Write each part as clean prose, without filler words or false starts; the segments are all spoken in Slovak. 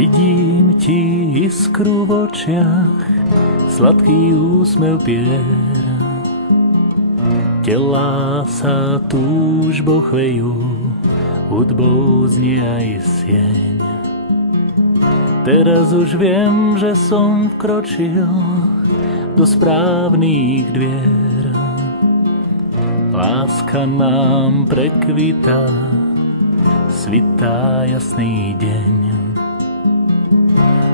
Vidím ti iskru v očiach, sladký úsmev pier. Telá sa túžbou chvejú, hudbou znie aj sieň. Teraz už viem, že som vkročil do správnych dvier. Láska nám prekvitá, svitá jasný deň.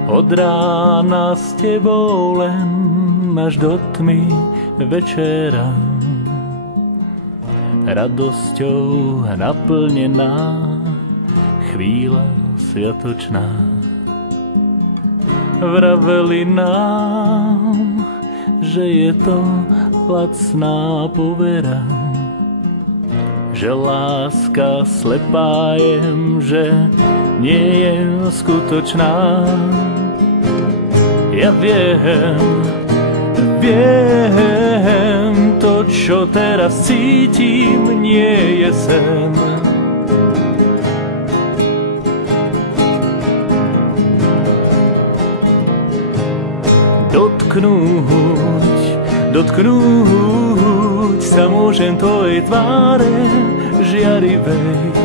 Od rána s tebou len až do tmy večera, radosťou naplnená chvíľa sviatočná. Vraveli nám, že je to lacná povera, že láska slepá jem, že nie je skutočná. Ja viem, to, čo teraz cítim, nie je sen. Dotknúť sa môžem tvojej tváre žiarivej.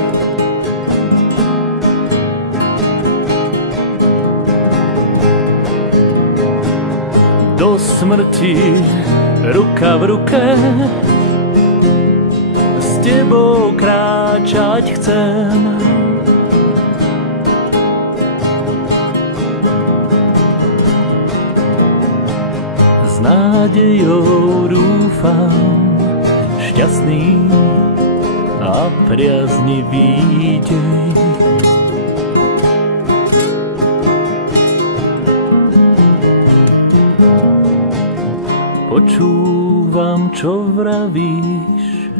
Do smrti ruka v ruke s tebou kráčať chcem. S nádejou dúfam, šťastný a priaznivý deň. Počúvam, čo vravíš,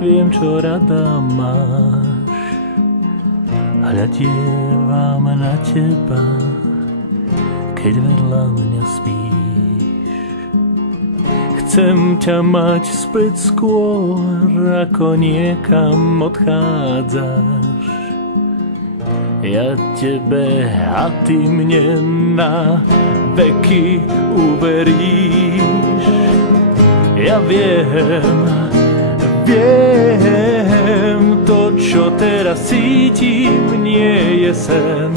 viem, čo rada máš. Hľadievam na teba, keď vedľa mňa spíš. Chcem ťa mať späť skôr, ako niekam odchádzaš. Ja tebe a ty mne na veky uveríš. Ja viem, to, čo teraz cítim, nie je sen.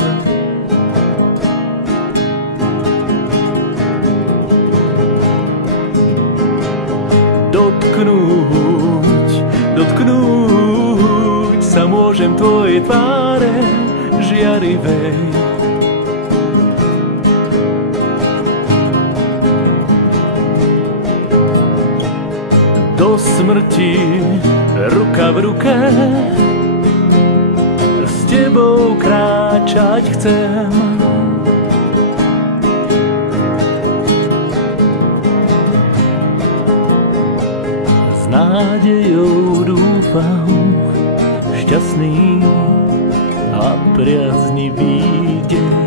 Dotknúť sa môžem tvojej tváre žiarivej. Do smrti ruka v ruke s tebou kráčať chcem. S nádejou dúfam, šťastný a priaznivý deň.